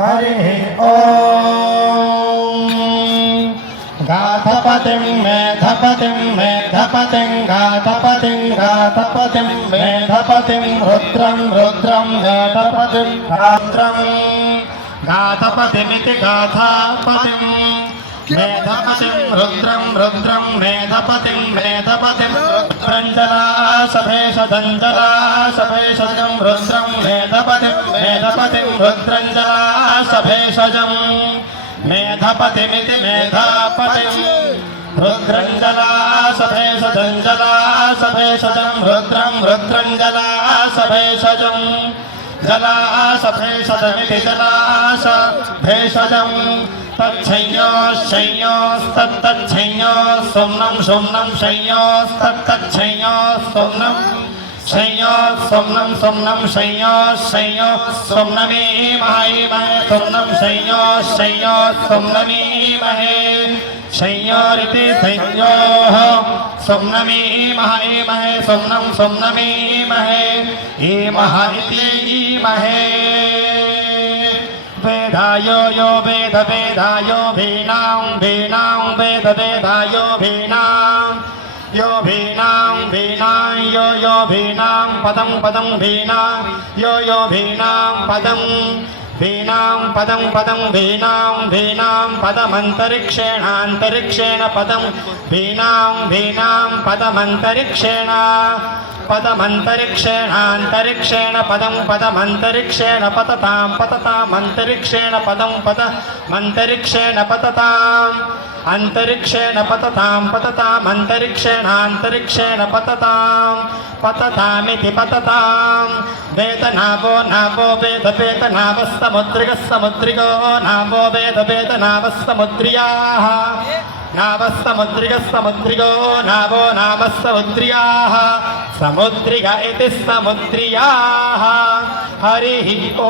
हरिः ॐ गाथपतिं मेधपतिं मेधपतिं गाथपतिं गाथपतिं मेधपतिं रुद्रं रुद्रं मेधपतिं गात्रं गाथपतिमिति गाथापतिं मेधपतिं रुद्रं रुद्रं मेधपतिं मेधपतिं रुद्रञ्जलासभेषदञ्जलासभेषजं रुद्रं मेधपतिं मेधपतिं रुद्रञ्जलासभेषजं मेधपतिमिति मेधापतिं रुद्रञ्जलासभेषदञ्जलासभेषजं रुद्रं रुद्रञ्जलासभेषजं जलासभेषजमिति जलासभेषजं तच्छय्योश्चय्योस्तत्तच्छय्योः सुम्नं सुम्नं शय्योस्तत्तच्छय्योः सुम्नं शय्योः सुम्नं सुम्नं शय्योः शय्योः सुम्नमीमहे सुम्नं शय्योः शय्योः सुम्नमीमहे शय्योरिति शय्योः सुम्नमीमहे सुम्नं सुम्नमीमहे ईमः इति ईमहे वेदायो यो वेद वेदायो भीनां भीनां वेद वेदायो भीनां यो भीनां भीनां यो यो भीनां पदं पदं भीनां यो यो भीनां पदं भीनां पदं पदं भीनां भीनां पदमन्तरिक्षेणान्तरिक्षेण पदं भीनां भीनां पदमन्तरिक्षेण पदमन्तरिक्षेणान्तरिक्षेण पदं पदमन्तरिक्षेण पततां पततामन्तरिक्षेण पदं पदमन्तरिक्षेण पतताम् अन्तरिक्षेण पततां पततामन्तरिक्षेणान्तरिक्षेण पततां पततामिति पततां वेदनावो नावो वेद वेदनावस्तमुद्रिगस्समुद्रिगो नावो वेद वेदनावस्तमुद्रियाः नावस्तमुद्रिगस्समुद्रिगो नावो नावस्तमुद्रियाः समुद्रिग इति समुद्रियाः हरिः ॐ